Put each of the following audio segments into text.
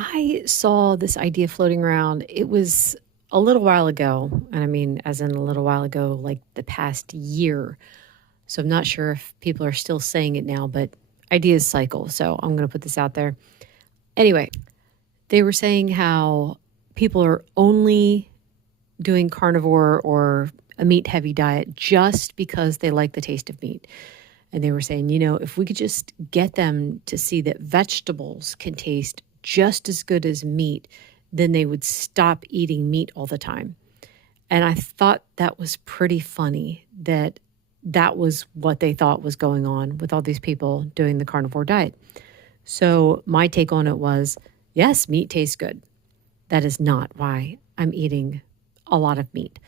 I saw this idea floating around. It was a little while ago, and I mean, as in a little while ago, like the past year. So I'm not sure if people are still saying it now, but ideas cycle. So I'm going to put this out there. Anyway, they were saying how people are only doing carnivore or a meat heavy diet just because they like the taste of meat. And they were saying, if we could just get them to see that vegetables can taste just as good as meat, then they would stop eating meat all the time. And I thought that was pretty funny that that was what they thought was going on with all these people doing the carnivore diet. So my take on it was, yes, meat tastes good. That is not why I'm eating a lot of meat.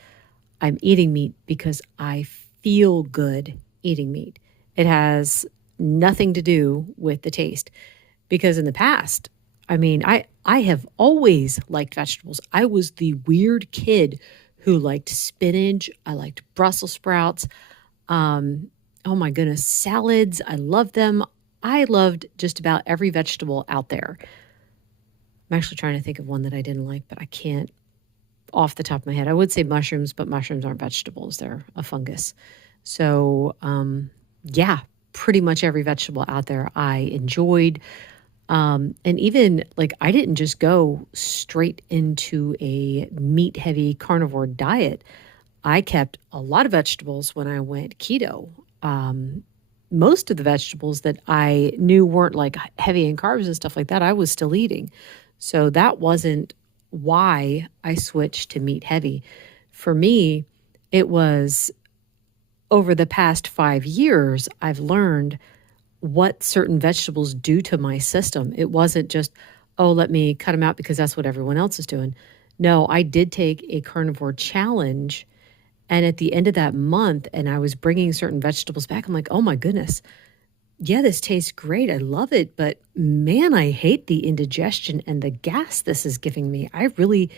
I'm eating meat because I feel good eating meat. It has nothing to do with the taste. Because in the past, I have always liked vegetables. I was the weird kid who liked spinach. I liked Brussels sprouts. Oh my goodness, salads. I love them. I loved just about every vegetable out there. I'm actually trying to think of one that I didn't like, but I can't off the top of my head. I would say mushrooms, but mushrooms aren't vegetables. They're a fungus. So, yeah, pretty much every vegetable out there I enjoyed. And even like I didn't just go straight into a meat heavy carnivore diet. I kept a lot of vegetables when I went keto. Most of the vegetables that I knew weren't like heavy in carbs and stuff like that, I was still eating. So that wasn't why I switched to meat heavy. For me, it was over the past 5 years, I've learned what certain vegetables do to my system. It wasn't just, oh, let me cut them out because that's what everyone else is doing. No, I did take a carnivore challenge. And at the end of that month, and I was bringing certain vegetables back, I'm like, oh my goodness, yeah, this tastes great. I love it. But man, I hate the indigestion and the gas this is giving me. I really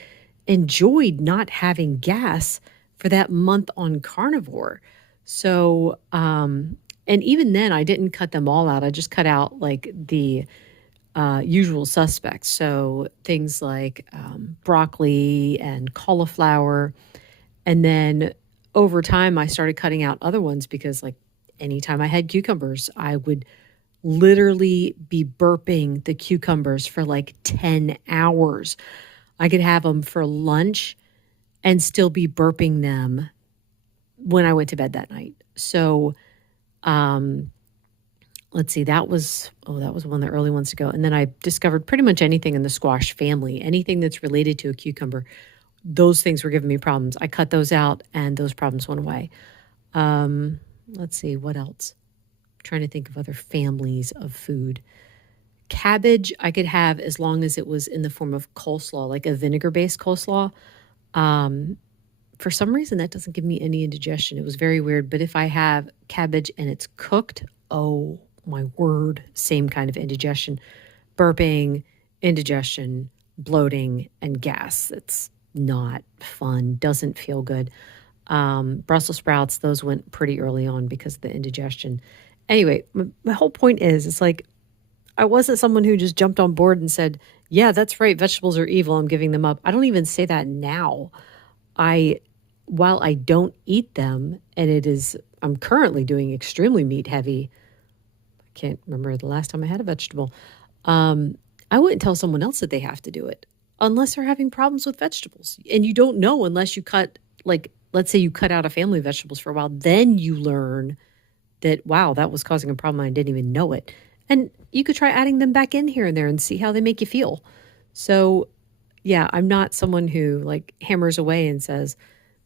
enjoyed not having gas for that month on carnivore. So, and even then, I didn't cut them all out. I just cut out like the usual suspects. So things like broccoli and cauliflower. And then over time, I started cutting out other ones because, like, anytime I had cucumbers, I would literally be burping the cucumbers for like 10 hours. I could have them for lunch and still be burping them when I went to bed that night. So, um, let's see, that was one of the early ones to go. And then I discovered pretty much anything in the squash family, anything that's related to a cucumber. Those things were giving me problems. I cut those out and those problems went away. Let's see, what else? I'm trying to think of other families of food. Cabbage I could have as long as it was in the form of coleslaw, like a vinegar-based coleslaw. Um, for some reason, that doesn't give me any indigestion. It was very weird. But if I have cabbage and it's cooked, oh my word, same kind of indigestion. Burping, indigestion, bloating, and gas. It's not fun, doesn't feel good. Brussels sprouts, those went pretty early on because of the indigestion. Anyway, my whole point is, it's like, I wasn't someone who just jumped on board and said, yeah, that's right, vegetables are evil, I'm giving them up. I don't even say that now. While I don't eat them, and I'm currently doing extremely meat heavy. I can't remember the last time I had a vegetable. I wouldn't tell someone else that they have to do it unless they're having problems with vegetables. And you don't know unless you cut, like, let's say you cut out a family of vegetables for a while, then you learn that, wow, that was causing a problem. I didn't even know it. And you could try adding them back in here and there and see how they make you feel. So, yeah, I'm not someone who like hammers away and says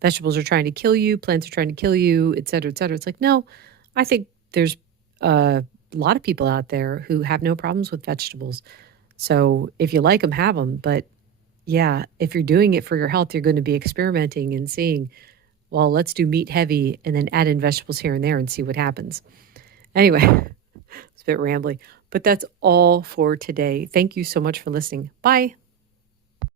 vegetables are trying to kill you, plants are trying to kill you, et cetera, et cetera. It's like, no, I think there's a lot of people out there who have no problems with vegetables. So if you like them, have them. But yeah, if you're doing it for your health, you're going to be experimenting and seeing, well, let's do meat heavy and then add in vegetables here and there and see what happens. Anyway, it's a bit rambly, but that's all for today. Thank you so much for listening. Bye.